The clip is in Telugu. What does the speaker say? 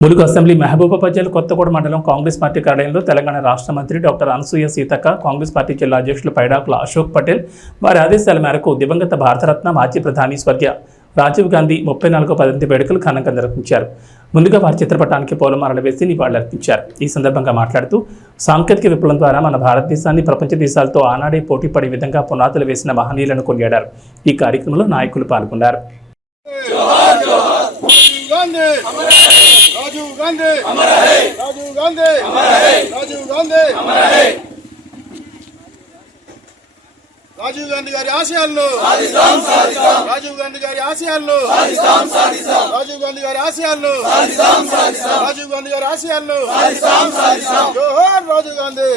ములుగు అసెంబ్లీ మహబూబాబాద్ కొత్తగూడ మండలం కాంగ్రెస్ పార్టీ కార్యాలయంలో తెలంగాణ రాష్ట్ర మంత్రి డాక్టర్ అనసూయ సీతక్క కాంగ్రెస్ పార్టీ జిల్లా అధ్యక్షులు పైడాకుల అశోక్ పటేల్ వారి ఆదేశాల మేరకు దివంగత భారతరత్న మాజీ ప్రధాని స్వర్గీయ రాజీవ్ గాంధీ ముప్పై నాలుగో పదంతి వేడుకలు ఘనంగా నిర్వహించారు. ముందుగా వారి చిత్రపటానికి పూలమాలలు వేసి నివాళులర్పించారు ఈ సందర్భంగా మాట్లాడుతూ సాంకేతిక విప్లవం ద్వారా మన భారతదేశాన్ని ప్రపంచ దేశాలతో ఆనాడే పోటీపడే విధంగా పునాదులు వేసిన మహనీయులను కొనియాడారు. ఈ కార్యక్రమంలో నాయకులు పాల్గొన్నారు. గాంధీ! రాజీవ్ గాంధీ! రాజీవ్ గాంధీ! రాజీవ్ గాంధీ గారి ఆశయాలను! రాజీవ్ గాంధీ గారి ఆశయాలను! రాజీవ్ గాంధీ గారి ఆశయాలను! రాజీవ్ గాంధీ గారి ఆశయాలను! జోహర్ రాజీవ్ గాంధీ!